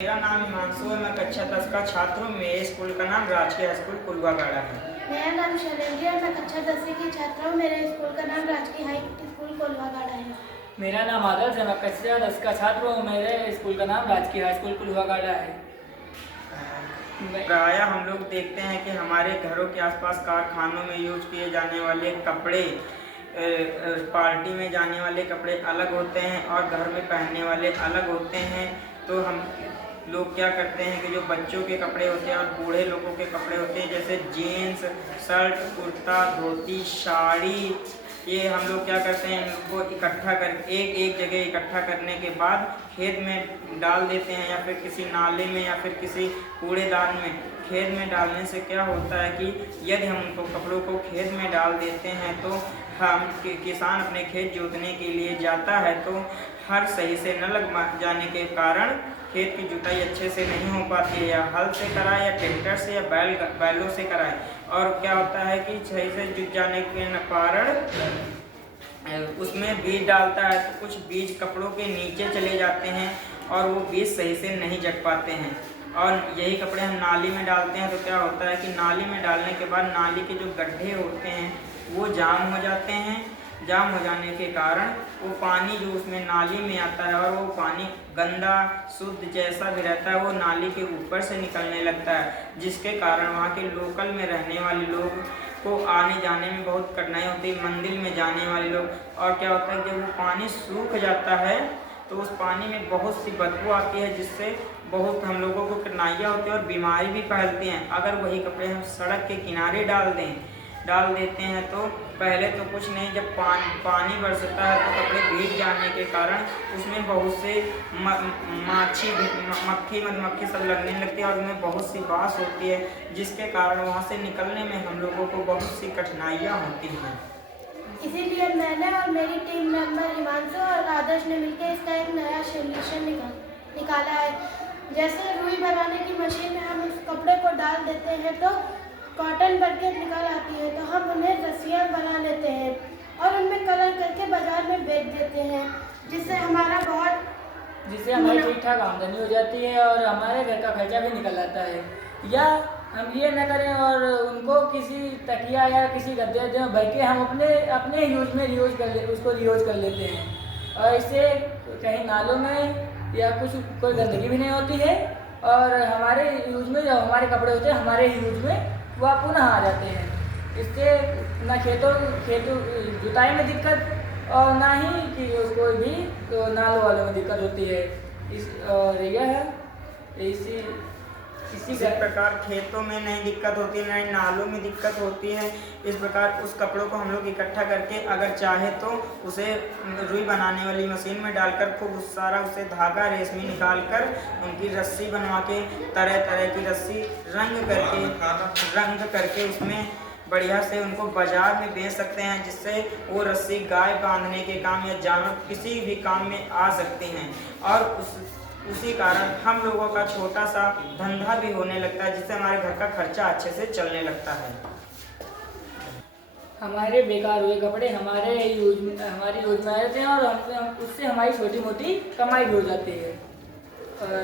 मेरा नाम हिमांशु है। मैं कक्षा 10 का छात्र हूँ। मेरे स्कूल का नाम राजकीय हाई स्कूल कुलवागाड़ा है। मेरा नाम शैलेंद्र है। मैं कक्षा 10 की छात्रा हूँ। मेरे स्कूल का नाम राजकीय हाई स्कूल कुलवागाड़ा है। मेरा नाम आदर्श है। मैं कक्षा 10 का छात्र हूँ। मेरे स्कूल का नाम राजकीय हाई स्कूल कुलवागाड़ा है। प्रायः हम लोग देखते हैं कि हमारे घरों के आसपास कारखानों में यूज किए जाने वाले कपड़े, पार्टी में जाने वाले कपड़े अलग होते हैं और घर में पहनने वाले अलग होते हैं। तो हम लोग क्या करते हैं कि जो बच्चों के कपड़े होते हैं और बूढ़े लोगों के कपड़े होते हैं, जैसे जीन्स, शर्ट, कुर्ता, धोती, साड़ी, ये हम लोग क्या करते हैं, इनको इकट्ठा कर एक जगह इकट्ठा करने के बाद खेत में डाल देते हैं या फिर किसी नाले में या फिर किसी कूड़ेदान में। खेत में डालने से क्या होता है कि यदि हम उनको कपड़ों को खेत में डाल देते हैं तो हम किसान अपने खेत जोतने के लिए जाता है तो हर सही से न लग जाने के कारण खेत की जुताई अच्छे से नहीं हो पाती है। या हल से कराए या ट्रैक्टर से या बैलों से कराए, और क्या होता है कि सही से जुत जाने के कारण उसमें बीज डालता है तो कुछ बीज कपड़ों के नीचे चले जाते हैं और वो बीज सही से नहीं जग पाते हैं। और यही कपड़े हम नाली में डालते हैं तो क्या होता है कि नाली में डालने के बाद नाली के जो गड्ढे होते हैं वो जाम हो जाते हैं। जाम हो जाने के कारण वो पानी जो उसमें नाली में आता है और वो पानी गंदा शुद्ध जैसा भी रहता है वो नाली के ऊपर से निकलने लगता है, जिसके कारण वहाँ के लोकल में रहने वाले लोग को आने जाने में बहुत कठिनाई होती है। मंदिर में जाने वाले लोग, और क्या होता है जब वो पानी सूख जाता है तो उस पानी में बहुत सी बदबू आती है, जिससे बहुत हम लोगों को कठिनाइयाँ होती हैं और बीमारी भी फैलती हैं। अगर वही कपड़े हम सड़क के किनारे डाल देते हैं तो पहले तो कुछ नहीं, जब पानी बरसता है तो कपड़े भीग जाने के कारण उसमें बहुत से मक्खी मधुमक्खी सब लगने लगती है और उनमें बहुत सी बास होती है, जिसके कारण वहाँ से निकलने में हम लोगों को बहुत सी कठिनाइयाँ होती हैं। इसीलिए मैंने और मेरी टीम मेंबर हिमांशु और आदर्श ने मिलकर इसका एक नया सोल्यूशन निकाला है। जैसे रुई बनाने की मशीन में हम उस कपड़े को डाल देते हैं तो कॉटन बनके निकल आती है, तो हम उन्हें रस्सियाँ बना लेते हैं और उनमें कलर करके बाजार में बेच देते हैं, जिससे हमारी ठीक ठाक आमदनी हो जाती है और हमारे घर का खर्चा भी निकल आता है। या हम ये न करें और उनको किसी तकिया या किसी गद्दे में भर के हम अपने यूज में उसको रियूज कर लेते हैं, और इससे कहीं नालों में या कोई गंदगी भी नहीं होती है और हमारे यूज में जो हमारे कपड़े होते हैं हमारे यूज में वह पुनः आ जाते हैं। इससे ना खेतों जुताई में दिक्कत और ना ही कि कोई भी नालों वालों में दिक्कत होती है। और यह है इसी प्रकार खेतों में नहीं दिक्कत होती, ना ही नालों में दिक्कत होती है। इस प्रकार उस कपड़ों को हम लोग इकट्ठा करके अगर चाहे तो उसे रुई बनाने वाली मशीन में डालकर खूब सारा उसे धागा रेशमी निकाल कर उनकी रस्सी बनवा के तरह तरह की रस्सी रंग करके उसमें बढ़िया से उनको बाजार में बेच सकते हैं, जिससे वो रस्सी गाय बांधने के काम या जानवर किसी भी काम में आ सकती हैं। और उसी कारण हम लोगों का छोटा सा धंधा भी होने लगता है, जिससे हमारे घर का खर्चा अच्छे से चलने लगता है। हमारे बेकार हुए कपड़े हमारी यूज में आ जाते हैं और उससे हमारी छोटी मोटी कमाई भी हो जाती है। और